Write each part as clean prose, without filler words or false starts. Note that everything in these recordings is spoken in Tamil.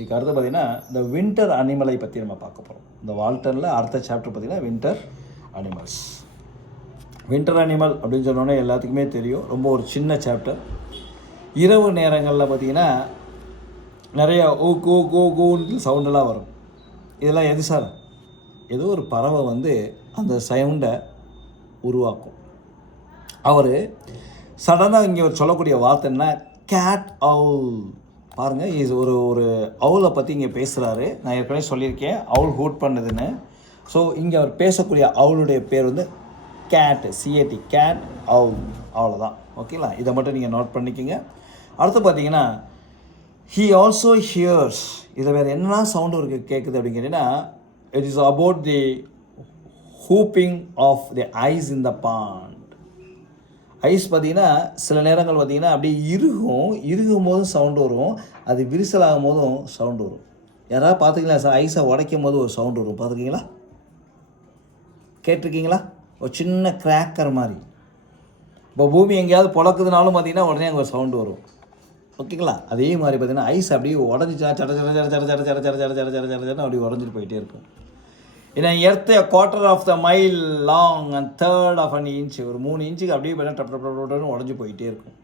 இதுக்கு அடுத்து பார்த்திங்கன்னா இந்த வின்டர் அனிமலை பற்றி நம்ம பார்க்க போகிறோம். இந்த வால்டனில் அடுத்த சாப்டர் பார்த்திங்கன்னா வின்டர் அனிமல்ஸ். வின்டர் அனிமல் அப்படின்னு சொன்னோன்னே எல்லாத்துக்குமே தெரியும், ரொம்ப ஒரு சின்ன சாப்டர். இரவு நேரங்களில் பார்த்திங்கன்னா நிறையா ஊ கூ கூ கூன்னு சவுண்டெல்லாம் வரும். இதெல்லாம் எது சார்? ஏதோ ஒரு பறவை வந்து அந்த சவுண்டை உருவாக்கும். அவர் சடனாக இங்கே சொல்லக்கூடிய வார்த்தை என்ன? கேட் அவுல். பாருங்கள், இது ஒரு அவுலை பற்றி இங்கே பேசுகிறாரு. நான் ஏற்கனவே சொல்லியிருக்கேன் அவுல் ஹூட் பண்ணுதுன்னு. ஸோ இங்கே அவர் பேசக்கூடிய அவுளுடைய பேர் வந்து கேட், சிஏடி, கேட் அவுல். அவ்வளோதான், ஓகேங்களா? இதை மட்டும் நீங்கள் நோட் பண்ணிக்கோங்க. அடுத்து பார்த்தீங்கன்னா ஹீ ஆல்சோ ஹியர்ஸ். இதில் வேறு என்ன சவுண்டு இருக்குது கேட்குது அப்படின்னு கேட்டிங்கன்னா, it is about the hooping of the ice in the pond. Ice பார்த்திங்கன்னா சில நேரங்கள் பார்த்திங்கன்னா அப்படியே இறுகும் போதும் சவுண்டு வரும், அது விரிசலாகும் போதும் சவுண்டு வரும். யாராவது பார்த்துக்கலாம் சார்? ஐஸை உடைக்கும் போது ஒரு சவுண்டு வரும், பார்த்துருக்கீங்களா? கேட்டிருக்கீங்களா? ஒரு சின்ன கிராக்கர் மாதிரி. இப்போ பூமி எங்கேயாவது பொழக்குதுனாலும் பார்த்திங்கன்னா உடனே அங்கே ஒரு சவுண்டு வரும், ஓகேங்களா? அதே மாதிரி பார்த்திங்கன்னா ஐஸ் அப்படியே உடஞ்சிச்சா சட சட சட சட சட சட சட சட சட சட சடன்னு அப்படி உடஞ்சிட்டு போயிட்டே இருக்கும். ஏன்னா earth quarter of the mile long and third of an inch, ஒரு 3 இன்ச்சுக்கு அப்படியே பார்த்தா டப் டப் டப் டப்னு உடஞ்சி போயிட்டே இருக்கும்.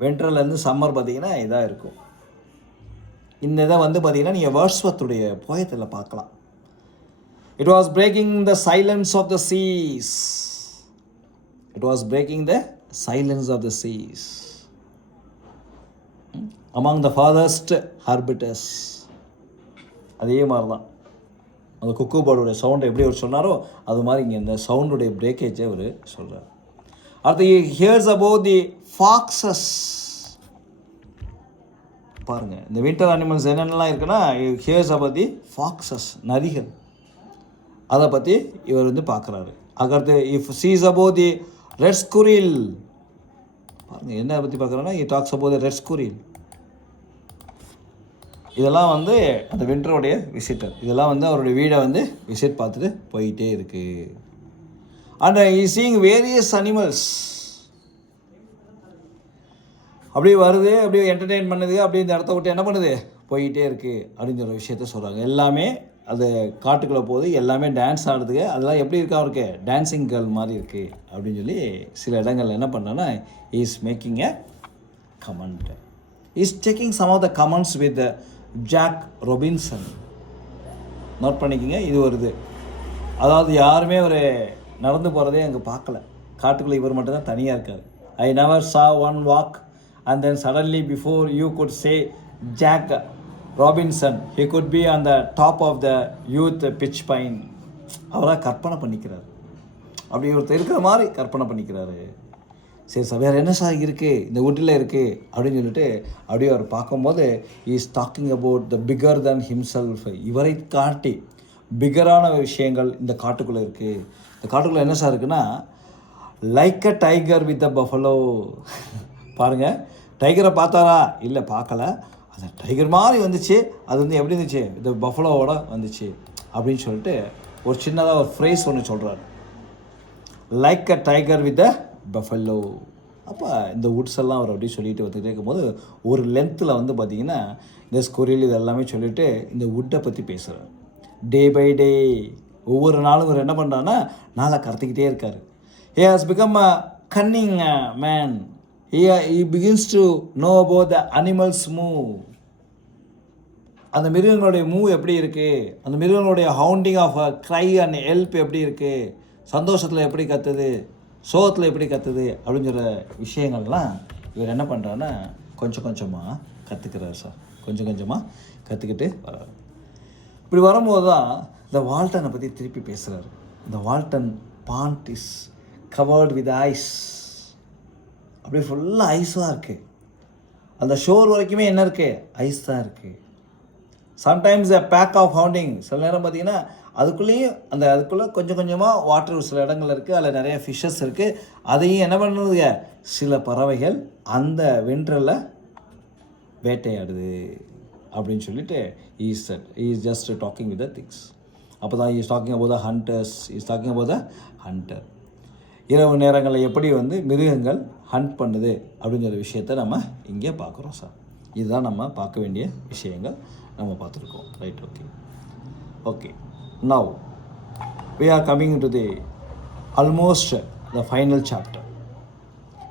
வின்டர்லேருந்து சம்மர் பார்த்திங்கன்னா இதாக இருக்கும். இந்த இதை வந்து பார்த்திங்கன்னா நீங்கள் வேர்ட்ஸ்வர்த்துடைய போயத்தில் பார்க்கலாம். It was breaking the silence of the seas. It was breaking the silence of the seas among the farthest Hebrides. அதே மாதிரி தான் அந்த குக்கு பேர்டோடைய சவுண்டை எப்படி அவர் சொன்னாரோ அது மாதிரி இங்கே இந்த சவுண்டுடைய பிரேக்கேஜை அவர் சொல்கிறார். அடுத்து ஹியர்ஸ் அபவுட் தி ஃபாக்ஸஸ். பாருங்கள், இந்த வின்டர் அனிமல்ஸ் என்னென்னலாம் இருக்குன்னா, ஹியர்ஸ் அபவுட் தி ஃபாக்ஸஸ், நரிகள். அதை பற்றி இவர் வந்து பார்க்குறாரு. அடுத்து if sees about the red squirrel. பாருங்கள், என்ன பற்றி பார்க்குறாருன்னா, he talks about the red squirrel. இதெல்லாம் வந்து அந்த வின்டருடைய விசிட்டர். இதெல்லாம் வந்து அவருடைய வீடை வந்து விசிட் பார்த்துட்டு போயிட்டே இருக்குது. And he seeing various animals. அப்படியே வருது, அப்படியே என்டர்டெயின் பண்ணுது, அப்படியே இந்த இடத்த விட்டு என்ன பண்ணுது, போயிட்டே இருக்குது அப்படிங்கிற ஒரு விஷயத்த சொல்கிறாங்க. எல்லாமே அது காட்டுக்குள்ளே போகுது, எல்லாமே டான்ஸ் ஆடுதுங்க. அதெல்லாம் எப்படி இருக்கா அவருக்கு? டான்ஸிங் கேர்ள் மாதிரி இருக்குது அப்படின்னு சொல்லி சில இடங்களில் என்ன பண்ணான்னா, is making a comment. Is taking some of the comments with Jack Robinson. Note பண்ணிக்கோங்க, இது வருது. அதாவது யாருமே ஒரு நடந்து போகிறதே அங்கே பார்க்கல, காட்டுக்குள்ளே இவர் மட்டும்தான் தனியாக இருக்கார். I never saw one walk and then suddenly before you could say Jack Robinson, he could be on the top of the youth pitch pine. அவராக கற்பனை பண்ணிக்கிறார், அப்படி ஒருத்தர் இருக்கிற மாதிரி கற்பனை பண்ணிக்கிறாரு. சரி சார், வேறு என்ன சார் இருக்குது இந்த வீட்டில் இருக்குது அப்படின்னு சொல்லிட்டு அப்படியே அவர் பார்க்கும்போது is talking about the figure then himself. இவரை காட்டி பிகரான விஷயங்கள் இந்த காட்டுக்குள்ளே இருக்குது. இந்த காட்டுக்குள்ளே என்ன சார் இருக்குன்னா, like a tiger with a buffalo. பாருங்கள், டைகரை பார்த்தாரா? இல்லை, பார்க்கல. அந்த டைகர் மாதிரி வந்துச்சு. அது வந்து எப்படி இருந்துச்சு? இந்த பஃபலோவோட வந்துச்சு அப்படின்னு சொல்லிட்டு ஒரு சின்னதாக ஒரு ஃப்ரேஸ் ஒன்று சொல்கிறார், like a tiger with a buffalo. அப்போ இந்த வுட்ஸ் எல்லாம் அவர் அப்படி சொல்லிட்டு வந்துகிட்டே இருக்கும்போது ஒரு லென்த்தில் வந்து பார்த்திங்கன்னா இந்த ஸ்கொரியல் இது எல்லாமே சொல்லிவிட்டு இந்த வுட்டை பற்றி பேசுகிறார். டே பை டே, ஒவ்வொரு நாளும் இவர் என்ன பண்ணுறாருன்னா நாளை கடத்திக்கிட்டே இருக்கார். He has become a cunning man. He begins to know about the animals move. அந்த மிருகங்களுடைய மூவ் எப்படி இருக்குது, அந்த மிருகங்களுடைய hounding of a cry and help எப்படி இருக்குது, சந்தோஷத்தில் எப்படி கத்துது, சோகத்தில் எப்படி கற்றுது அப்படிங்கிற விஷயங்கள்லாம் இவர் என்ன பண்ணுறாருன்னா கொஞ்சம் கொஞ்சமாக கற்றுக்கிறார் சார். கொஞ்சம் கொஞ்சமாக கற்றுக்கிட்டு வர்றார். இப்படி வரும்போது தான் இந்த வால்டனை பற்றி திருப்பி பேசுகிறாரு. இந்த Walden pond is covered with ice. அப்படியே ஃபுல்லாக ஐஸாக இருக்குது. அந்த ஷோர் வரைக்குமே என்ன இருக்குது? ஐஸ் தான் இருக்குது. Sometimes a pack of hounding. சில நேரம் பார்த்திங்கன்னா அதுக்குள்ளே கொஞ்சம் கொஞ்சமாக வாட்டர் சில இடங்கள் இருக்குது, அதில் நிறைய ஃபிஷ்ஷஸ் இருக்குது. அதையும் என்ன பண்ணுறதுங்க, சில பறவைகள் அந்த வின்டரில் வேட்டையாடுது அப்படின்னு சொல்லிட்டு is just talking with the things. அப்போ தான் is talking about the hunters. Is talking about the hunter. இரவு நேரங்களில் எப்படி வந்து மிருகங்கள் ஹண்ட் பண்ணுது அப்படிங்கிற விஷயத்தை நம்ம இங்கே பார்க்குறோம் சார். இதுதான் நம்ம பார்க்க வேண்டிய விஷயங்கள் நம்ம பார்த்துருக்கோம். Right, okay okay. Now we are coming to the almost the final chapter.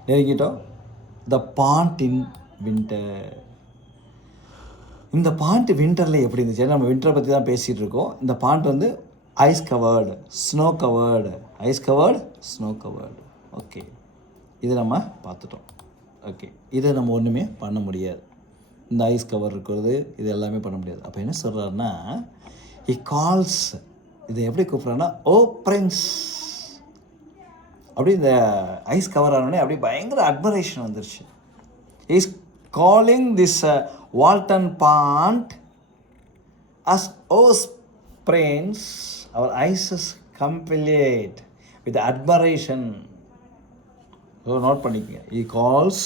நெருங்கிட்டோம். The pond in winter. இந்த பாண்ட் வின்டரில் எப்படி இருந்துச்சு? நம்ம வின்டரை பற்றி தான் பேசிகிட்டு இருக்கோம். இந்த பாண்ட் வந்து ice covered, snow covered, ice covered, snow covered. Okay, இது நம்ம பார்த்துட்டோம். ஓகே, இதை நம்ம ஒன்றுமே பண்ண முடியாது. இந்த ஐஸ் கவர் இருக்கிறது இது எல்லாமே பண்ண முடியாது. அப்போ என்ன சொல்கிறாருன்னா, ஹி கால்ஸ், இதை எப்படி கூப்பிட்றாருன்னா, ஓ பிரின்ஸ். அப்படி இந்த ஐஸ் கவர் ஆனோடனே அப்படியே பயங்கர அட்மரேஷன் வந்துருச்சு. Is calling this Walton bond as O prince, our eyes is complete with admiration. So note பண்ணிக்கங்க. He calls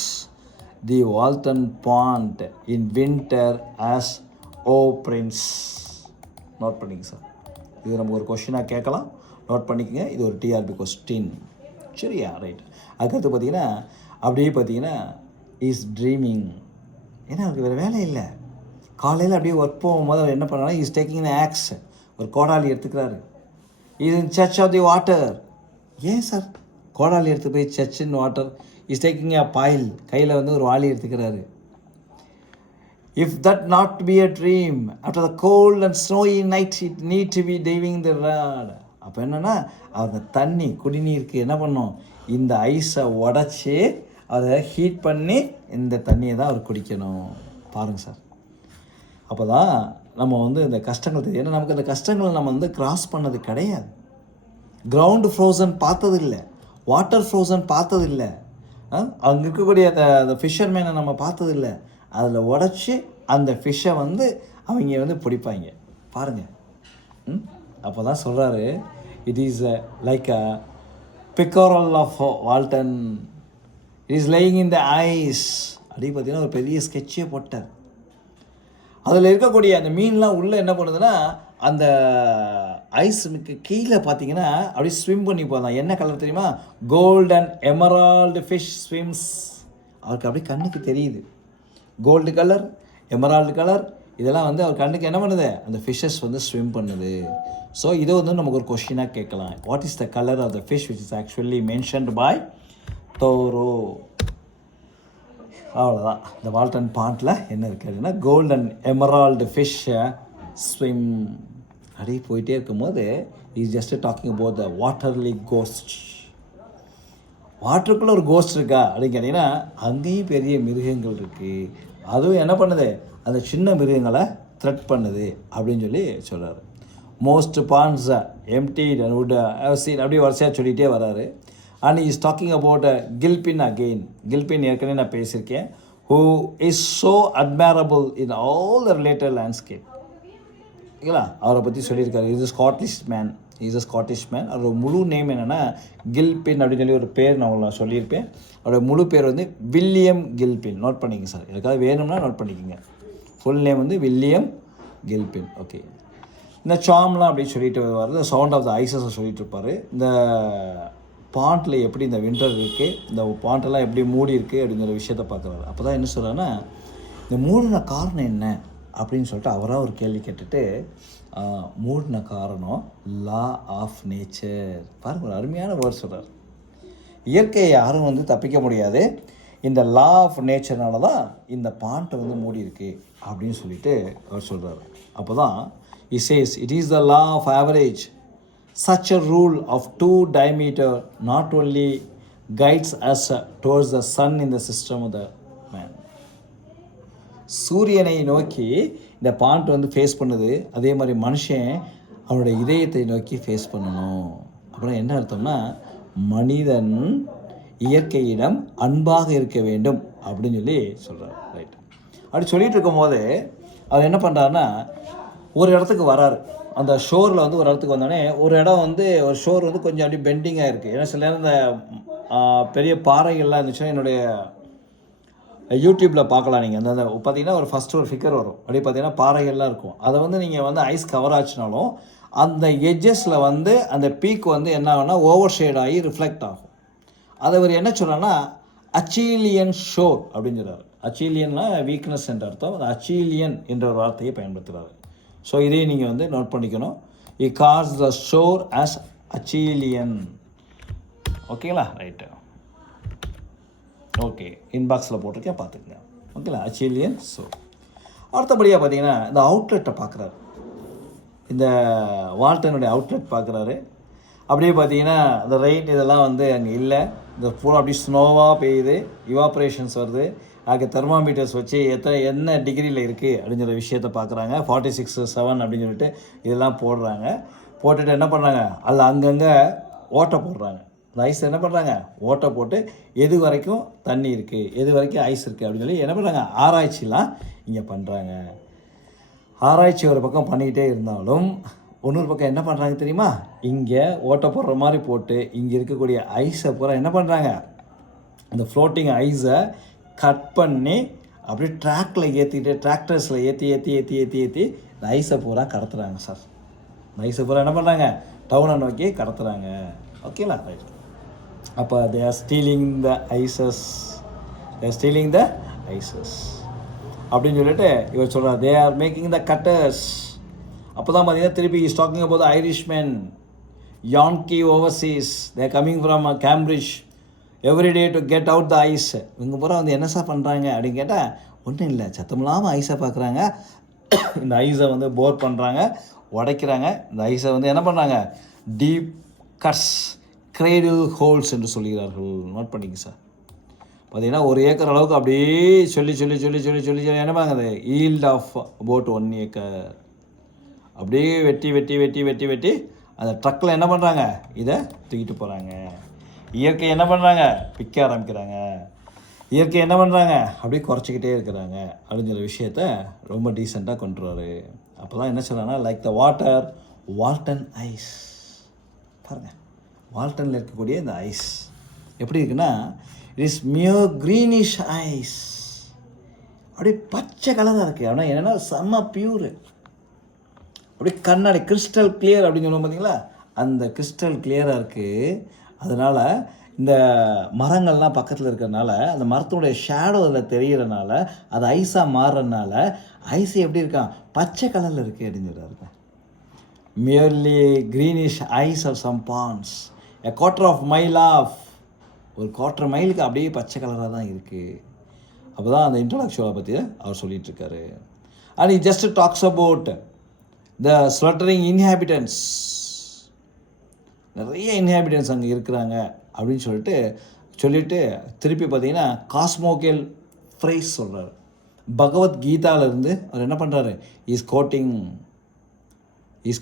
the Walton Pond in winter as O prince. Note பண்ணிக்கங்க சார். இது நம்ம ஒரு கொஸ்டினாக கேட்கலாம். நோட் பண்ணிக்கங்க. இது ஒரு டிஆர்பி கொஸ்டின். சரியா? ரைட். அதுக்கடுத்து பார்த்தீங்கன்னா அப்படியே பார்த்தீங்கன்னா இஸ் ட்ரீமிங். ஏன்னா அவருக்கு வேறு வேலை இல்லை. காலையில் அப்படியே ஒர்க் போகும்போது அவர் என்ன பண்ணுறாங்கன்னா, இஸ் டேக்கிங் த ஆக்ஸ், ஒரு கோடாலி எடுத்துக்கிறாரு. இது in search of the water. ஏன் சார் கோடாலி எடுத்து போய் search in water? Is taking a pail, கையில் வந்து ஒரு வாளி எடுத்துக்கிறாரு. If that not be a dream after the cold and snowy night it need to be diving the rod. அப்போ என்னென்னா அந்த தண்ணி குடிநீருக்கு என்ன பண்ணோம், இந்த ஐஸை உடச்சி அதை ஹீட் பண்ணி இந்த தண்ணியை தான் அவர் குடிக்கணும். பாருங்கள் சார். அப்போ தான் நம்ம வந்து இந்த கஷ்டங்கள் தெரியும். ஏன்னா நமக்கு அந்த கஷ்டங்களை நம்ம வந்து கிராஸ் பண்ணது கிடையாது. கிரவுண்டு ஃப்ரோசன் பார்த்ததில்லை, வாட்டர் ஃப்ரோசன் பார்த்ததில்லை, அங்கே இருக்கக்கூடிய அந்த ஃபிஷர்மேனை நம்ம பார்த்ததில்லை. அதில் உடச்சி அந்த ஃபிஷ்ஷை வந்து அவங்க வந்து பிடிப்பாங்க. பாருங்கள். அப்போ தான் சொல்கிறாரு, it is like a pickerel of Walden, it is laying in the ice. அப்படி பார்த்தீங்கன்னா ஒரு பெரிய ஸ்கெட்சே போட்டார். அதில் இருக்கக்கூடிய அந்த மீன்லாம் உள்ளே என்ன பண்ணுதுன்னா, அந்த ஐஸுக்கு கீழே பார்த்தீங்கன்னா அப்படியே ஸ்விம் பண்ணி போதான். என்ன கலர் தெரியுமா? Gold and emerald fish swims. அவருக்கு அப்படியே கண்ணுக்கு தெரியுது. கோல்டு கலர், எமரால்டு கலர், இதெல்லாம் வந்து அவர் கண்ணுக்கு என்ன பண்ணுது, அந்த ஃபிஷ்ஷஸ் வந்து ஸ்விம் பண்ணுது. ஸோ இதை வந்து நமக்கு ஒரு கொஸ்டினாக கேட்கலாம். What is the colour of the fish which is actually mentioned by Thoreau? அவ்வளோதான். இந்த வால்டன் பாண்டில் என்ன இருக்குதுன்னா, கோல்டன் எமரால்டு ஃபிஷ் ஸ்விம். அப்படியே போயிட்டே இருக்கும்போது is just talking about the watery ghost. வாட்டருக்குள்ளே ஒரு கோஸ்ட் இருக்கா அப்படின்னு கேட்டிங்கன்னா, அங்கேயும் பெரிய மிருகங்கள் இருக்குது. அதுவும் என்ன பண்ணுது, அந்த சின்ன மிருகங்களை த்ரெட் பண்ணுது அப்படின்னு சொல்லி சொல்கிறாரு. Most ponds emptied and wood seen அப்படியே வரிசையாக சொல்லிகிட்டே வர்றாரு. And is talking about Gilpin again. Gilpin ஏற்கனவே நான் பேசியிருக்கேன். Who is so admirable in all the related landscape. ஓகேங்களா? அவரை பற்றி சொல்லியிருக்காரு. Is Scottish man, is a Scottish man. அவரோட முழு நேம் என்னென்னா கில்பின் அப்படின்னு சொல்லி ஒரு பேர் நான் உங்களுக்கு சொல்லியிருப்பேன். அவரோட முழு பேர் வந்து வில்லியம் கில்பின். நோட் பண்ணிக்கங்க சார், எனக்காக வேணும்னா நோட் பண்ணிக்கோங்க. ஃபுல் நேம் வந்து வில்லியம் கில்பின். ஓகே. இந்த சாம்லாம் அப்படின்னு சொல்லிட்டு வருது. சவுண்ட் ஆஃப் த ஐசஸை சொல்லிட்டு இருப்பார். இந்த பாண்டில் எப்படி இந்த வின்டர் இருக்குது, இந்த பாண்டெல்லாம் எப்படி மூடி இருக்குது அப்படிங்கிற விஷயத்த பார்க்குறாரு. அப்போ தான் என்ன சொல்கிறாருன்னா, இந்த மூடின காரணம் என்ன அப்படின்னு சொல்லிட்டு அவராக ஒரு கேள்வி கேட்டுட்டு, மூடின காரணம் லா ஆஃப் நேச்சர். பாருங்கள், ஒரு அருமையான வேர்ட் சொல்கிறார். இயற்கையை யாரும் வந்து தப்பிக்க முடியாது, இந்த லா ஆஃப் நேச்சர்னால தான் இந்த பாண்டை வந்து மூடி இருக்கு அப்படின்னு சொல்லிட்டு அவர் சொல்கிறார். அப்போ தான் he says it is the law of average. Such a rule of 2 diameter not only guides us towards the sun in the system of the man. சூரியனை நோக்கி இந்த பாண்ட் வந்து ஃபேஸ் பண்ணுது. அதே மாதிரி மனுஷன் அவனுடைய இதயத்தை நோக்கி ஃபேஸ் பண்ணணும். அப்புறம் என்ன அர்த்தம்னா, மனிதன் இயற்கையிடம் அன்பாக இருக்க வேண்டும் அப்படின்னு சொல்லி சொல்கிறார். ரைட். அப்படி சொல்லிட்டு இருக்கும்போது அவர் என்ன பண்ணுறாருன்னா, ஒரு இடத்துக்கு வராரு. அந்த ஷோரில் வந்து ஒரு இடத்துக்கு வந்தோடனே, ஒரு இடம் வந்து ஒரு ஷோர் வந்து கொஞ்சம் அப்படி பெண்டிங்காக இருக்குது. ஏன்னா சில நேரம் இந்த பெரிய பாறைகள்லாம் இருந்துச்சுன்னா என்னுடைய யூடியூப்பில் பார்க்கலாம். நீங்கள் அந்த பார்த்தீங்கன்னா ஒரு ஃபஸ்ட்டு ஒரு ஃபிகர் வரும். அப்படி பார்த்தீங்கன்னா பாறைகள்லாம் இருக்கும். அதை வந்து நீங்கள் வந்து ஐஸ் கவர் ஆச்சுனாலும் அந்த எட்ஜஸில் வந்து அந்த பீக் வந்து என்ன ஆகும்னா ஓவர் ஷேட் ஆகி ரிஃப்ளெக்ட் ஆகும். அதை அவர் என்ன சொல்கிறாருன்னா அச்சீலியன் ஷோர் அப்படின்னு சொல்கிறார். அச்சீலியன்னா வீக்னஸ் என்ற அர்த்தம். அது அச்சீலியன் என்ற ஒரு வார்த்தையை பயன்படுத்துகிறாரு. ஸோ இதையும் நீங்கள் வந்து நோட் பண்ணிக்கணும். இ கால்ஸ் த ஷோர் ஆஸ் அச்சீலியன். ஓகேங்களா? ரைட்டு. ஓகே, இன்பாக்ஸில் போட்டிருக்கேன், பார்த்துக்குங்க. ஓகேங்களா? அச்சீலியன் ஷோர். அடுத்தபடியாக பார்த்தீங்கன்னா இந்த அவுட்லெட்டை பார்க்குறாரு. இந்த வால்டனுடைய அவுட்லெட் பார்க்குறாரு. அப்படியே பார்த்தீங்கன்னா இந்த ரெயின் இதெல்லாம் வந்து அங்கே இல்லை. இந்த ஃபுல்லாக அப்படி ஸ்னோவாக பெய்யுது, இவாப்ரேஷன்ஸ் வருது. அதுக்கு தெர்மாமீட்டர்ஸ் வச்சு என்ன டிகிரியில் இருக்குது அப்படிங்கிற விஷயத்த பார்க்குறாங்க. 46.7 அப்படின்னு சொல்லிட்டு இதெல்லாம் போடுறாங்க. போட்டுட்டு என்ன பண்ணுறாங்க, அதில் அங்கங்கே ஓட்டை போடுறாங்க. அந்த ஐஸ் என்ன பண்ணுறாங்க, ஓட்டை போட்டு எது வரைக்கும் தண்ணி இருக்குது, எது வரைக்கும் ஐஸ் இருக்குது அப்படின்னு சொல்லி என்ன பண்ணுறாங்க, ஆராய்ச்சிலாம் இங்கே பண்ணுறாங்க. ஆராய்ச்சி ஒரு பக்கம் பண்ணிக்கிட்டே இருந்தாலும் இன்னொரு பக்கம் என்ன பண்ணுறாங்க தெரியுமா, இங்கே ஓட்டை போடுற மாதிரி போட்டு இங்கே இருக்கக்கூடிய ஐஸை பூரா என்ன பண்ணுறாங்க, இந்த ஃப்ளோட்டிங் ஐஸை கட் பண்ணி அப்படியே ட்ராக்கில் ஏற்றிட்டு டிராக்டர்ஸில் ஏற்றி ஏற்றி ஏற்றி ஏற்றி ஏற்றி இந்த ஐஸை பூரா கடத்துகிறாங்க சார். இந்த ஐஸை பூரா என்ன பண்ணுறாங்க, டவுனை நோக்கி கடத்துகிறாங்க. ஓகேங்களா? ரைட். அப்போ தே ஆர் ஸ்டீலிங் த ஐசஸ், அப்படின்னு சொல்லிட்டு இவர் சொல்கிறார், they are making the cutters. அப்போ தான் பார்த்தீங்கன்னா திருப்பி is talking about Irishmen, Yankee overseas, they coming from Cambridge every day to get out the ice. இவங்க பூரா வந்து என்ன சார் பண்ணுறாங்க அப்படின்னு கேட்டால் ஒன்றும் இல்லை, சத்தமில்லாமல் ஐஸை பார்க்குறாங்க. இந்த ஐஸை வந்து போர் பண்ணுறாங்க, உடைக்கிறாங்க. இந்த ஐஸை வந்து என்ன பண்ணுறாங்க, டீப் கட்ஸ் கிரேடில் ஹோல்ஸ் என்று சொல்கிறார்கள். நோட் பண்ணிங்க சார். பார்த்தீங்கன்னா 1 ஏக்கர் அளவுக்கு அப்படியே சொல்லி சொல்லி சொல்லி சொல்லி சொல்லி சொல்லி என்ன பண்ணுறது, ஈல்ட் ஆஃப் அபவுட் 1 ஏக்கர் அப்படியே வெட்டி வெட்டி வெட்டி வெட்டி வெட்டி அந்த ட்ரக்கில் என்ன பண்ணுறாங்க, இதை தூக்கிட்டு போகிறாங்க. இயற்கை என்ன பண்ணுறாங்க, விற்க ஆரம்பிக்கிறாங்க. இயற்கை என்ன பண்ணுறாங்க, அப்படியே குறைச்சிக்கிட்டே இருக்கிறாங்க அப்படிங்கிற விஷயத்த ரொம்ப டீசெண்டாக கொண்டுருவார். அப்போ தான் என்ன சொல்கிறாங்கன்னா, like the water Walden ice. பாருங்கள், வால்டனில் இருக்கக்கூடிய இந்த ஐஸ் எப்படி இருக்குன்னா, it is mere greenish ice. அப்படியே பச்சை கலராக இருக்குது. ஆனால் என்னென்னா செம்ம பியூரு, அப்படியே கண்ணாடி கிறிஸ்டல் கிளியர் அப்படின்னு சொல்லுவோம் பார்த்தீங்களா, அந்த கிறிஸ்டல் கிளியராக இருக்குது. அதனால் இந்த மரங்கள்லாம் பக்கத்தில் இருக்கிறதுனால அந்த மரத்தினுடைய ஷேடோ அதில் தெரிகிறனால அது ஐஸாக மாறுறதுனால ஐஸ் எப்படி இருக்கான், பச்சை கலரில் இருக்குது அப்படின்னு சொல்கிறாருங்க. Merely greenish ice of some ponds a quarter of mile off, ஒரு 1/4 மைலுக்கு அப்படியே பச்சை கலராக தான் இருக்குது. அப்போ தான் அந்த இன்ட்ரடக்ஷனை பற்றி அவர் சொல்லிகிட்ருக்காரு. And he just talks about the slaughtering inhabitants. நிறைய இன்ஹாபிட்டன்ஸ் அங்கே இருக்கிறாங்க அப்படின்னு சொல்லிட்டு திருப்பி பார்த்தீங்கன்னா காஸ்மோகேல் ஃப்ரைஸ் சொல்கிறார். பகவத்கீதாவிலேருந்து அவர் என்ன பண்ணுறாரு, is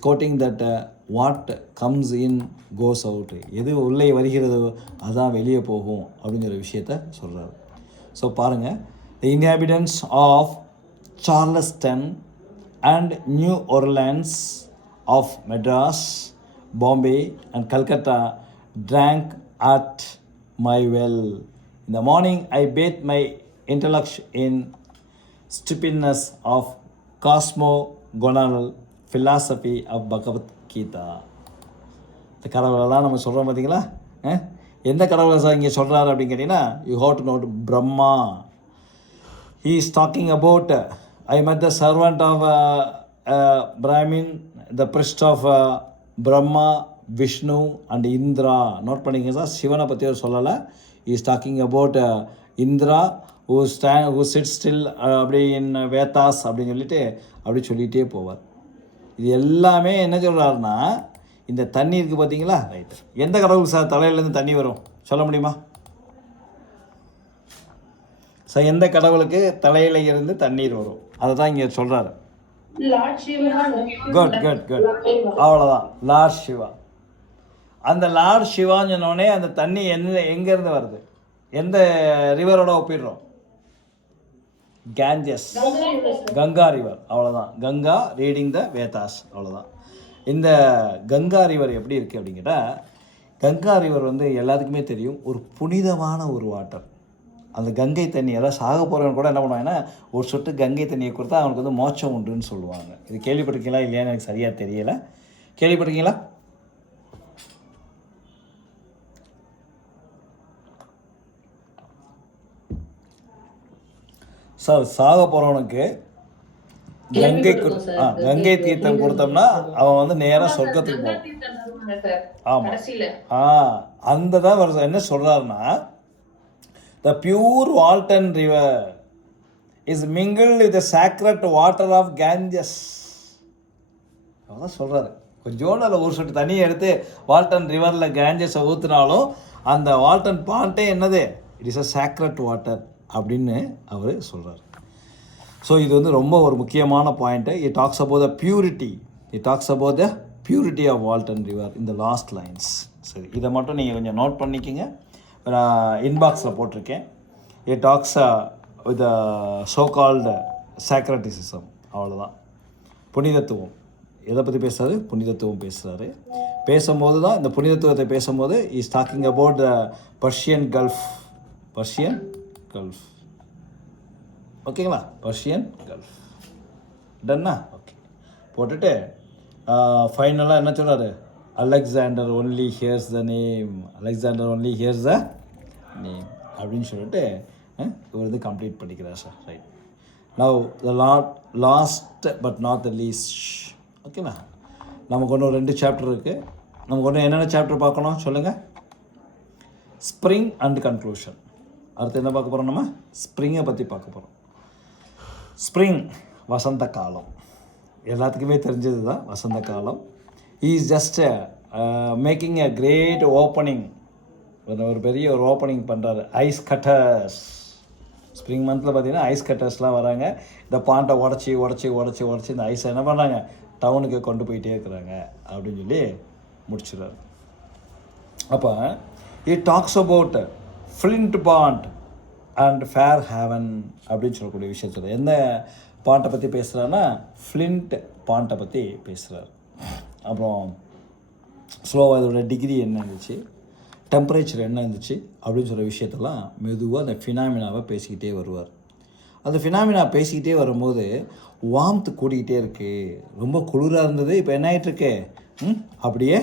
coating that what comes in goes out, எது உள்ளே வருகிறதோ அதுதான் வெளியே போகும் அப்படிங்கிற விஷயத்த சொல்கிறார். ஸோ பாருங்கள், the inhabitants of Charleston and New Orleans of Madras, Bombay and Calcutta drank at my well. In the morning I bathed my intellect in stupidness of cosmogonal philosophy of Bhagavad Gita. இந்த கடவுளெல்லாம் நம்ம சொல்கிறோம் பார்த்தீங்களா, எந்த கடவுளை சார் இங்கே சொல்கிறாரு அப்படின்னு கேட்டிங்கன்னா, you have to note Brahma. He is talking about I met the servant of Brahmin, the priest of Brahma, Vishnu and Indra. Note பண்ணிங்க சார், சிவனை பற்றி அவர் சொல்லலை. Is talking about Indra who sits still அப்படி இன் வேதாஸ் அப்படின்னு சொல்லிகிட்டே போவார். இது எல்லாமே என்ன சொல்கிறாருன்னா, இந்த தண்ணி இருக்குது பார்த்தீங்களா, ரைட்டு, எந்த கடவுளுக்கு சார் தலையிலேருந்து தண்ணி வரும் சொல்ல முடியுமா சார்? எந்த கடவுளுக்கு தலையில் இருந்து தண்ணீர் வரும், அதை தான் இங்கே சொல்கிறாரு. குட். அவ்வளோதான், லார்ட் சிவா. அந்த லார்ட் சிவான்னு சொன்னோடனே அந்த தண்ணி எங்கேருந்து வருது, எந்த ரிவரோட ஒப்பிடுறோம், கேஞ்சஸ், கங்கா ரிவர். அவ்வளோதான், கங்கா ரீடிங் த வேதாஸ். அவ்வளோதான். இந்த கங்கா ரிவர் எப்படி இருக்குது அப்படின்னு கேட்டால், கங்கா ரிவர் வந்து எல்லாத்துக்குமே தெரியும், ஒரு புனிதமான ஒரு வாட்டர். அந்த கங்கை தண்ணி, எல்லாம் சாக போகிறவங்க கூட என்ன பண்ணுவாங்கன்னா, ஒரு சொட்டு கங்கை தண்ணியை கொடுத்தா அவனுக்கு வந்து மோட்சம் உண்டுன்னு சொல்லுவாங்க. இது கேள்விப்பட்டிருக்கீங்களா இல்லையான்னு எனக்கு சரியாக தெரியலை. கேள்விப்பட்டிருக்கீங்களா? சார் சாக போகிறவனுக்கு கங்கை தீர்த்தம் கொடுத்தோம்னா அவன் வந்து நேராக சொர்க்கத்துக்கு போவான். ஆமாம், அந்த தான் வருஷம் என்ன சொல்கிறாருன்னா, த pure Walton river is mingled with the sacred water of Ganges. அதான் சொல்கிறாரு. கொஞ்சோண்டு அதில் ஒரு சொட்டு தண்ணியை எடுத்து வால்டன் ரிவரில் கேஞ்சஸை ஊற்றினாலும் அந்த வால்டன் பாண்டே என்னது, it is a sacred water அப்படின்னு அவர் சொல்கிறார். ஸோ இது வந்து ரொம்ப ஒரு முக்கியமான point. It talks about the purity, it talks about the purity of Walden river இந்த லாஸ்ட் லைன்ஸ். சரி, இதை மட்டும் நீங்கள் கொஞ்சம் நோட் பண்ணிக்கிங்க. நான் இன்பாக்ஸில் போட்டிருக்கேன். It talks with so called Socraticism. அவ்வளோதான். புனிதத்துவம் எதை பற்றி பேசுகிறாரு? புனிதத்துவம் பேசுகிறாரு. பேசும்போது தான் இந்த புனிதத்துவத்தை பேசும்போது is talking about the Persian Gulf. ஓகேங்களா? Persian Gulf. டன்னா? ஓகே. போட்டுட்டு ஃபைனலாக என்ன சொல்கிறாரு? Alexander only hears the name அப்படின்னு சொல்லிட்டு இவர் வந்து கம்ப்ளீட் பண்ணிக்கிறார் sir. Right. Now the last but not the least. ஓகேண்ணா, நமக்கு ஒன்று 2 சாப்டர் இருக்குது. நமக்கு ஒன்று என்னென்ன சாப்டர் பார்க்கணும் சொல்லுங்கள்? Spring and conclusion. அடுத்து என்ன பார்க்க போகிறோம்? நம்ம ஸ்ப்ரிங்கை பற்றி பார்க்க போகிறோம். ஸ்ப்ரிங் வசந்த காலம், எல்லாத்துக்குமே தெரிஞ்சது தான் வசந்த காலம். Is just making a great opening. ஒரு பெரிய ஒரு ஓப்பனிங் பண்ணுறாரு. Ice cutters. ஸ்ப்ரிங் மந்தில் பார்த்தீங்கன்னா ஐஸ் கட்டர்ஸ்லாம் வராங்க. இந்த பாண்டை உடச்சி இந்த ஐஸை என்ன பண்ணுறாங்க, டவுனுக்கு கொண்டு போயிட்டே இருக்கிறாங்க அப்படின்னு சொல்லி முடிச்சிடுறாரு. அப்போ it talks about Flint pond and Fair Haven அப்படின்னு சொல்லக்கூடிய விஷயத்தில் எந்த பாண்டை பற்றி பேசுகிறாருன்னா ஃப்ளிண்ட் பாண்டை பற்றி பேசுகிறார். அப்புறம் ஸ்லோவாக இதோட டிகிரி என்ன இருந்துச்சு, டெம்பரேச்சர் என்ன இருந்துச்சு அப்படின்னு சொல்கிற விஷயத்தெல்லாம் மெதுவாக அந்த ஃபினாமினாவை பேசிக்கிட்டே வருவார். அந்த ஃபினாமினா பேசிக்கிட்டே வரும்போது வார்ம்த் கூடிக்கிட்டே இருக்குது. ரொம்ப குளிராக இருந்தது, இப்போ என்ன ஆகிட்டுருக்கு, அப்படியே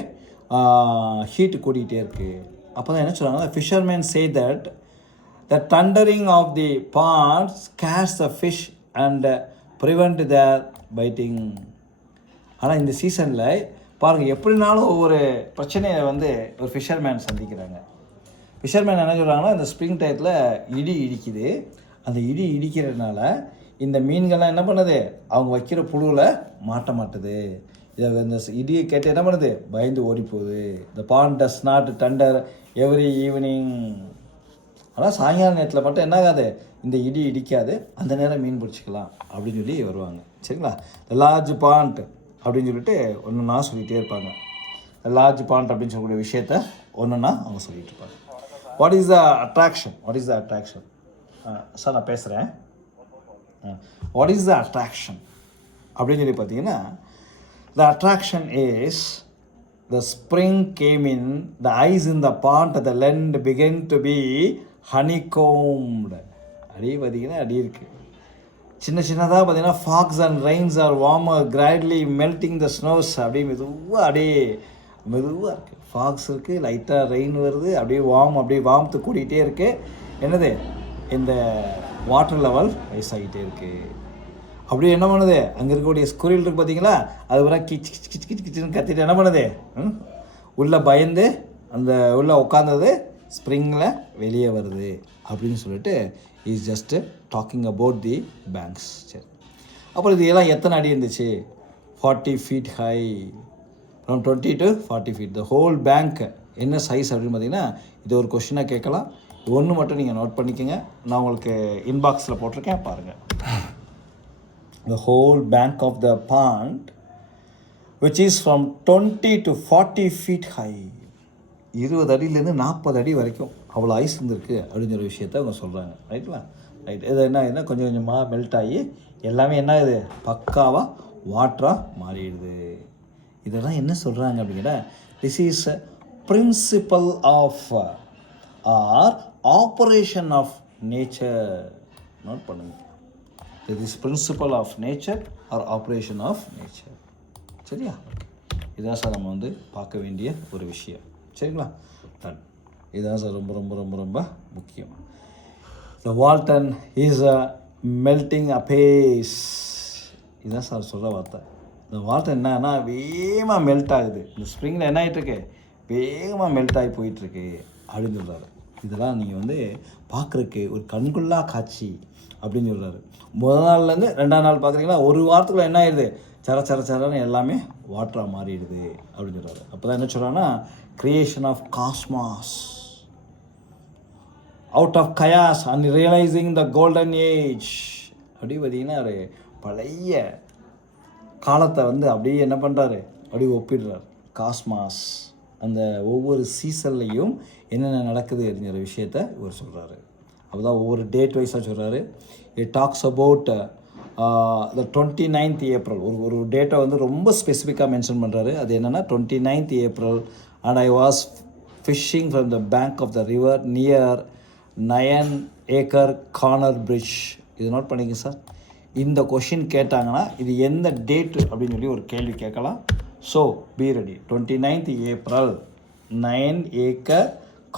ஹீட்டு கூடிக்கிட்டே இருக்குது. அப்போ தான் என்ன சொல்கிறாங்கன்னா, fishermen say that the thundering of the pond scares the fish and prevent their biting. ஆனால் இந்த சீசனில் பாருங்கள், எப்படினாலும் ஒவ்வொரு பிரச்சனையை வந்து ஒரு ஃபிஷர்மேன் சந்திக்கிறாங்க. ஃபிஷர்மேன் என்ன சொல்கிறாங்கன்னா, இந்த ஸ்ப்ரிங் டயத்தில் இடி இடிக்குது. அந்த இடி இடிக்கிறதுனால இந்த மீன்கள்லாம் என்ன பண்ணுது, அவங்க வைக்கிற புழுவில் மாட்ட மாட்டுது. இதை இந்த இடியை கேட்டு என்ன பண்ணுது, பயந்து ஓடி போகுது. The pond does not thunder every evening. ஆனால் சாயங்கால நேரத்தில் மட்டும் என்ன ஆகாது, இந்த இடி இடிக்காது, அந்த நேரம் மீன் பிடிச்சிக்கலாம் அப்படின்னு சொல்லி வருவாங்க. சரிங்களா? த லார்ஜ் பாண்ட் அப்படின்னு சொல்லிட்டு ஒன்றுனா சொல்லிகிட்டே இருப்பாங்க. லார்ஜ் பாண்ட் அப்படின்னு சொல்லக்கூடிய விஷயத்த ஒன்றுனா அவங்க சொல்லிகிட்டு இருப்பாங்க. What is the attraction? Sir நான் பேசுகிறேன். வாட் இஸ் த அட்ராக்ஷன் அப்படின்னு சொல்லி பார்த்தீங்கன்னா, the attraction is the spring came in the ice in the pond the land begin to be honeycombed. அப்படியே பார்த்தீங்கன்னா அப்படி இருக்குது. சின்னதாக பார்த்தீங்கன்னா fogs and rains are warmer gradually melting the snows. அப்படியே மெதுவாக இருக்குது. ஃபாக்ஸ் இருக்குது, லைட்டாக ரெயின் வருது, அப்படியே வார்ம்த்து கூட்டிகிட்டே இருக்குது. என்னது, இந்த வாட்டர் லெவல் ரைஸ் ஆகிட்டே இருக்குது. அப்படியே என்ன பண்ணுது, அங்கே இருக்கக்கூடிய ஸ்குரில் இருக்குது பார்த்தீங்களா, அது வர கிச்சுன்னு கத்திட்டு என்ன பண்ணுது, உள்ளே பயந்து அந்த உள்ளே உட்காந்தது ஸ்ப்ரிங்கில் வெளியே வருது அப்படின்னு சொல்லிட்டு is just talking about the banks. சரி, அப்புறம் இது எல்லாம் எத்தனை அடி இருந்துச்சு? 40 feet high, from 20 to 40 feet. The whole bank என்ன சைஸ் அப்படின்னு பார்த்தீங்கன்னா, இது ஒரு கொஷினாக கேட்கலாம். ஒன்று மட்டும் நீங்கள் நோட் பண்ணிக்கோங்க, நான் உங்களுக்கு இன்பாக்ஸில் போட்டிருக்கேன் பாருங்கள். The whole bank of the pond which is from 20 to 40 feet high. 20 அடியிலேருந்து 40 அடி வரைக்கும் அவ்வளோ ஐஸ் இருந்திருக்கு அப்படிங்கிற விஷயத்த அவங்க சொல்கிறாங்க. ரைட்டுங்களா? ரைட். இது என்ன கொஞ்சம் கொஞ்சமாக மெல்ட் ஆகி எல்லாமே என்ன ஆகுது, பக்காவாக வாட்டராக மாறிடுது. இதெல்லாம் என்ன சொல்கிறாங்க அப்படிங்கிற, this is principle of or operation of nature. Note பண்ணுங்கள். This is principle of nature or operation of nature. சரியா? இதான் சார் நம்ம வந்து பார்க்க வேண்டிய ஒரு விஷயம். சரிங்களா? இதுதான் சார் ரொம்ப ரொம்ப ரொம்ப ரொம்ப முக்கியம். The Walton is melting apace. இதுதான் சார் சொல்கிற வார்த்தை. இந்த வார்த்தை என்னன்னா வேகமாக மெல்ட் ஆகுது. இந்த ஸ்ப்ரிங்கில் என்ன ஆகிட்டுருக்கு, வேகமாக மெல்ட் ஆகி போயிட்டுருக்கு அப்படின்னு சொல்கிறாரு. இதெல்லாம் நீங்கள் வந்து பார்க்குறக்கு ஒரு கண்கொள்ளா காட்சி அப்படின்னு சொல்கிறாரு. முதல் நாள்லேருந்து 2ஆம் நாள் பார்க்குறீங்களா, ஒரு வாரத்துக்குள்ள என்ன ஆயிடுது, சரன்னு எல்லாமே வாட்டராக மாறிடுது அப்படின்னு சொல்கிறாரு. அப்போ தான் என்ன சொல்கிறாங்கன்னா, creation of cosmos out of chaos and realising the golden age. அப்படி பார்த்தீங்கன்னா ஒரு பழைய காலத்தை வந்து அப்படியே என்ன பண்ணுறாரு, அப்படியே ஒப்பிடுறார். காஸ்மாஸ் அந்த ஒவ்வொரு சீசன்லையும் என்னென்ன நடக்குது அப்படிங்கிற விஷயத்த இவர் சொல்கிறாரு. அப்போ தான் ஒவ்வொரு டேட் வைஸாக சொல்கிறாரு. It talks about the 29th April. ஒரு டேட்டை வந்து ரொம்ப ஸ்பெசிஃபிக்காக மென்ஷன் பண்ணுறாரு. அது என்னென்னா 29th April and I was fishing from the bank of the river near 9 acre corner bridge. இது நோட் பண்ணிங்க சார். இந்த கொஷின் கேட்டாங்கன்னா இது எந்த டேட்டு அப்படின்னு சொல்லி ஒரு கேள்வி கேட்கலாம். So be ready. 29th April 9 acre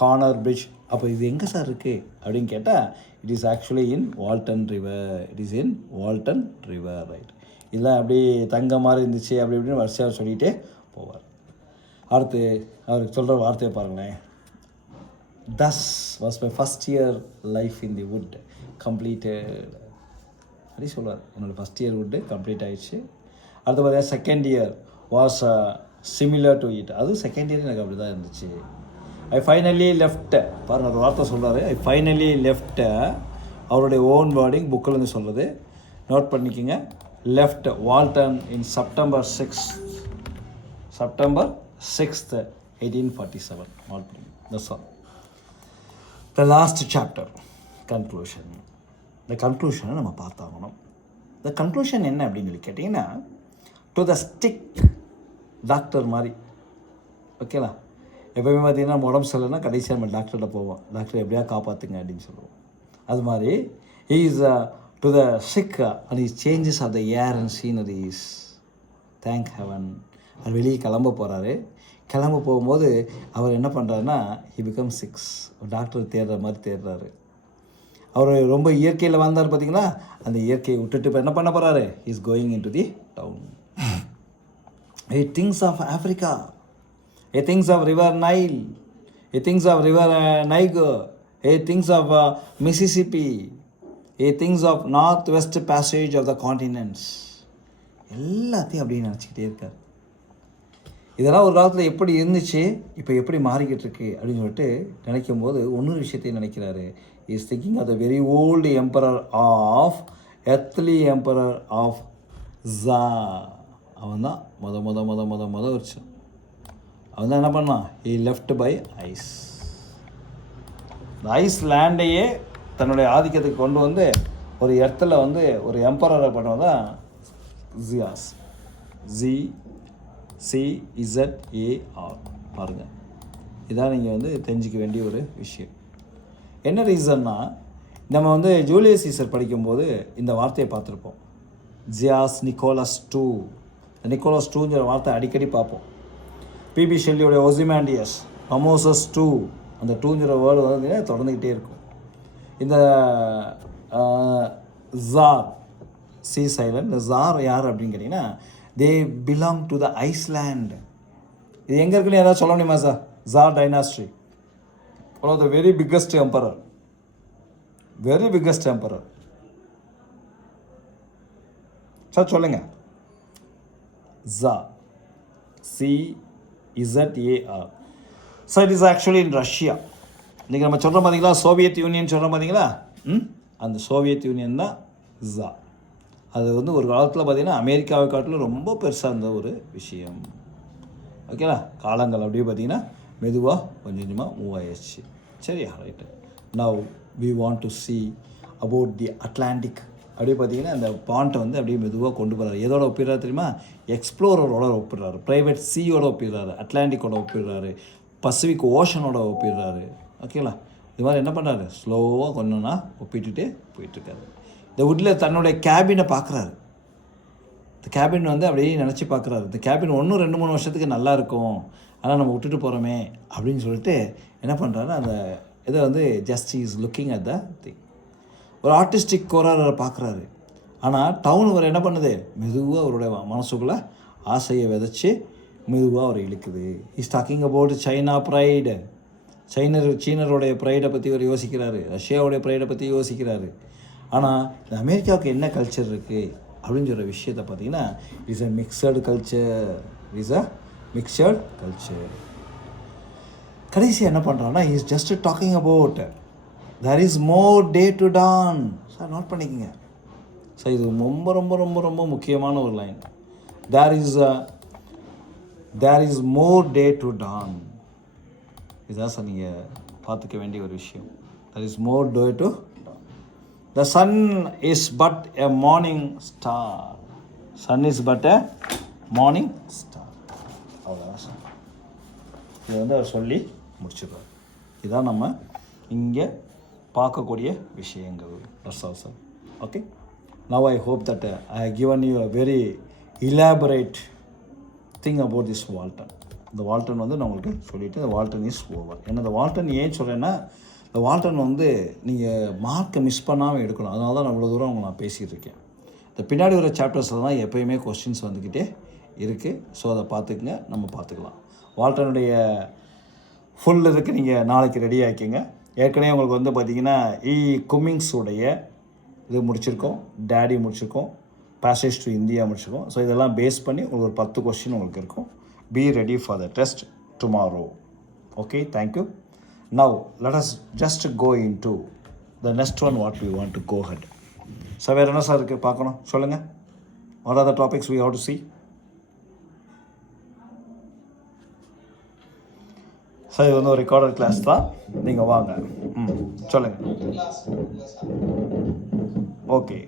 corner bridge. அப்போ இது எங்கே சார் இருக்குது அப்படின்னு கேட்டால், it is actually in Walden river. It is in Walden river, right. இதெல்லாம் அப்படி தங்க மாதிரி இருந்துச்சு அப்படி இப்படின்னு வரிசையாக சொல்லிகிட்டே போவார். அடுத்து அவருக்கு சொல்கிற வார்த்தையை பாருங்களேன். Thus was my first year life in the wood completed அப்படி சொல்லுவார். என்னோடய ஃபஸ்ட் இயர் வுட்டு கம்ப்ளீட் ஆகிடுச்சு. அடுத்து பார்த்தீங்கன்னா second year was similar to it. அதுவும் செகண்ட் இயர் எனக்கு அப்படி தான் இருந்துச்சு. ஐ ஃபைனலி லெஃப்ட். பாருங்கள் ஒரு வார்த்தை சொல்கிறாரு, ஐ ஃபைனலி லெஃப்ட். அவருடைய ஓன் வேர்டிங் புக்கிலேருந்து சொல்கிறது, நோட் பண்ணிக்கோங்க. லெஃப்ட் வால்டன் இன் September 6th 1847. நோட் பண்ணி. That's all. The last chapter conclusion. இந்த கன்க்ளூஷனை நம்ம பார்த்தாகணும். இந்த கன்க்ளூஷன் என்ன அப்படின்னு சொல்லி கேட்டிங்கன்னா, டு த ஸ்டிக் டாக்டர் மாதிரி. ஓகேலா, எப்போயுமே பார்த்திங்கன்னா நம்ம உடம்பு சரியில்லைன்னா கடைசியாக நம்ம டாக்டர்கிட்ட போவோம், டாக்டர் எப்படியா காப்பாற்றுங்க அப்படின்னு சொல்லுவோம். அது மாதிரி he is to the sick and is changes of the air and sceneries. Thank heaven. அவர் வெளியே கிளம்ப போகிறாரு. கிளம்ப போகும்போது அவர் என்ன பண்ணுறாருன்னா, ஹி பிகம் சிக்ஸ். டாக்டர் தேடுற மாதிரி தேடுறாரு. அவர் ரொம்ப இயற்கையில் வந்தார் பார்த்தீங்களா, அந்த இயற்கையை விட்டுட்டு இப்போ என்ன பண்ண போகிறாரு, is going in to the town. He thinks of Africa. He thinks of river Nile. He thinks of river Niger. He thinks of Mississippi. He thinks of northwest passage of the continents. எல்லாத்தையும் அப்படியே நினச்சிக்கிட்டே இருக்கார். இதெல்லாம் ஒரு காலத்தில் எப்படி இருந்துச்சு, இப்போ எப்படி மாறிக்கிட்டு இருக்கு அப்படின்னு சொல்லிட்டு நினைக்கும் போது இன்னொரு விஷயத்தையும் நினைக்கிறாரு. Is thinking of the very old emperor of earthly emperor of ஜா. அவன் தான் முத வருஷம் அவன் தான் என்ன பண்ணான், ஹி லெஃப்ட் பை ஐஸ். இந்த ஐஸ் லேண்டையே தன்னுடைய ஆதிக்கத்துக்கு கொண்டு வந்து ஒரு இடத்துல வந்து ஒரு எம்பரரை பண்ணுவது தான் ஜியாஸ். ZCAR. பாருங்கள், இதான் நீங்கள் வந்து தெரிஞ்சிக்க வேண்டிய ஒரு விஷயம். என்ன ரீசன்னா, நம்ம வந்து ஜூலியஸ் சீசர் படிக்கும்போது இந்த வார்த்தையை பார்த்துருப்போம், ஜியாஸ் நிக்கோலஸ் டூ. நிக்கோலஸ் டூங்கிற வார்த்தை அடிக்கடி பார்ப்போம். பிபி ஷெல்லியோடைய ஒசிமாண்டியஸ், மமோசஸ் டூ, அந்த டூங்கிற வேர்டு வந்து தொடர்ந்துக்கிட்டே இருக்கும். இந்த ஜார், சி சைலண்ட், இந்த ஜார் யார் அப்படின்னு கேட்டிங்கன்னா, they belong to the Iceland. இது எங்கே இருக்குன்னு ஏதாவது சொல்ல முடியுமா sir? Czar dynasty, one of the very biggest emperor sir சொல்லுங்கள். ZA, CZAR. So it is actually in Russia. இன்றைக்கி நம்ம சொல்கிறோம் பார்த்தீங்களா, சோவியத் யூனியன் சொல்கிறோம் பார்த்தீங்களா, அந்த சோவியத் யூனியன் தான் ZA. அது வந்து ஒரு காலத்தில் பார்த்திங்கன்னா அமெரிக்காவை காட்டிலும் ரொம்ப பெருசாக இருந்த ஒரு விஷயம். ஓகேங்களா, காலங்கள் அப்படியே பார்த்திங்கன்னா மெதுவாக கொஞ்சம் கொஞ்சமாக மூவ் ஆயிடுச்சு. சரியா, right. Now we want to see about the Atlantic. அப்படியே பார்த்தீங்கன்னா அந்த பாண்ட்டை வந்து அப்படியே மெதுவாக கொண்டு போகிறாரு. எதோட ஒப்பிடுறாரு தெரியுமா? எக்ஸ்ப்ளோரரோட ஒப்பிடுறாரு, ப்ரைவேட் சீயோட ஒப்பிடுறாரு, அட்லாண்டிக்கோட ஒப்பிடுறாரு, பசிபிக் ஓஷனோட ஒப்பிடுறாரு. ஓகேங்களா, இது மாதிரி என்ன பண்ணுறாரு, ஸ்லோவாக கொஞ்சம்னா ஒப்பிட்டுட்டே போயிட்டுருக்காரு. இந்த வுட்டில் தன்னுடைய கேபினை பார்க்குறாரு. இந்த கேபின் வந்து அப்படியே நினச்சி பார்க்குறாரு, இந்த கேபின் இன்னும் 2-3 வருஷத்துக்கு நல்லா இருக்கும், ஆனால் நம்ம விட்டுட்டு போகிறோமே அப்படின்னு சொல்லிட்டு என்ன பண்ணுறாரு, அந்த இதை வந்து just is looking at the thing. ஒரு ஆர்டிஸ்டிக் கோராரை பார்க்குறாரு. ஆனால் டவுன் அவர் என்ன பண்ணுது, மெதுவாக அவருடைய மனசுக்குள்ளே ஆசையை விதைச்சி மெதுவாக அவர் இழுக்குது. Is talking about China pride. சீனருடைய ப்ரைடை பற்றி அவர் யோசிக்கிறாரு, ரஷ்யாவுடைய ப்ரைடை பற்றி யோசிக்கிறாரு. ஆனால் இந்த அமெரிக்காவுக்கு என்ன கல்ச்சர் இருக்குது அப்படின்னு சொல்கிற விஷயத்தை பார்த்தீங்கன்னா, இஸ் அ மிக்சடு கல்ச்சர். கடைசி என்ன பண்ணுறான்னா, is just talking about there is more day to dawn. Sir note பண்ணிக்கோங்க சார், இது ரொம்ப ரொம்ப ரொம்ப ரொம்ப முக்கியமான ஒரு line. There is more day to dawn. இதுதான் சார் நீங்கள் பார்த்துக்க வேண்டிய ஒரு விஷயம். There is more day to dawn. The sun is but a morning star. Sun is but a morning star. அவ்வளோதான் சார். இதை அவர் சொல்லி முடிச்சிடுறார். இதுதான் நம்ம இங்கே பார்க்கக்கூடிய விஷயங்கள். That's all sir. Okay. Now I hope that I have given you a very elaborate thing about this Walton. இந்த வால்டன் நான் உங்களுக்கு சொல்லிவிட்டு, இந்த வால்டன் இஸ் ஓவர். ஏன்னா இந்த வால்டன் ஏன் சொல்கிறேன்னா, இந்த வால்டன் நீங்கள் மார்க்கை மிஸ் பண்ணாமல் எடுக்கணும். அதனால தான் நான் இவ்வளோ தூரம் நான் பேசிகிட்டு இருக்கேன். இந்த பின்னாடி வர சாப்டர்ஸில் தான் எப்போயுமே கொஸ்டின்ஸ் வந்துக்கிட்டே இருக்குது. ஸோ அதை பார்த்துக்குங்க, நம்ம பார்த்துக்கலாம். வால்டனுடைய ஃபுல் இதுக்கு நீங்கள் நாளைக்கு ரெடி ஆக்கிங்க. ஏற்கனவே உங்களுக்கு பார்த்திங்கன்னா குமிங்ஸுடைய இது முடிச்சிருக்கோம், டேடி முடிச்சிருக்கோம், பேசேஜ் டு இந்தியா முடிச்சிருக்கோம். ஸோ இதெல்லாம் பேஸ் பண்ணி உங்களுக்கு ஒரு 10 கொஸ்டின் உங்களுக்கு இருக்கும். Be ready for the test tomorrow. Okay, thank you. Now let us just go in to the next one what we want to go ahead. Sir வேறு என்ன சார் இருக்குது பார்க்கணும், சொல்லுங்கள். What are the topics we have to see? Sir இது ஒரு ரெக்கார்டட் கிளாஸ் தான், நீங்கள் வாங்க. சொல்லுங்கள். ஓகே.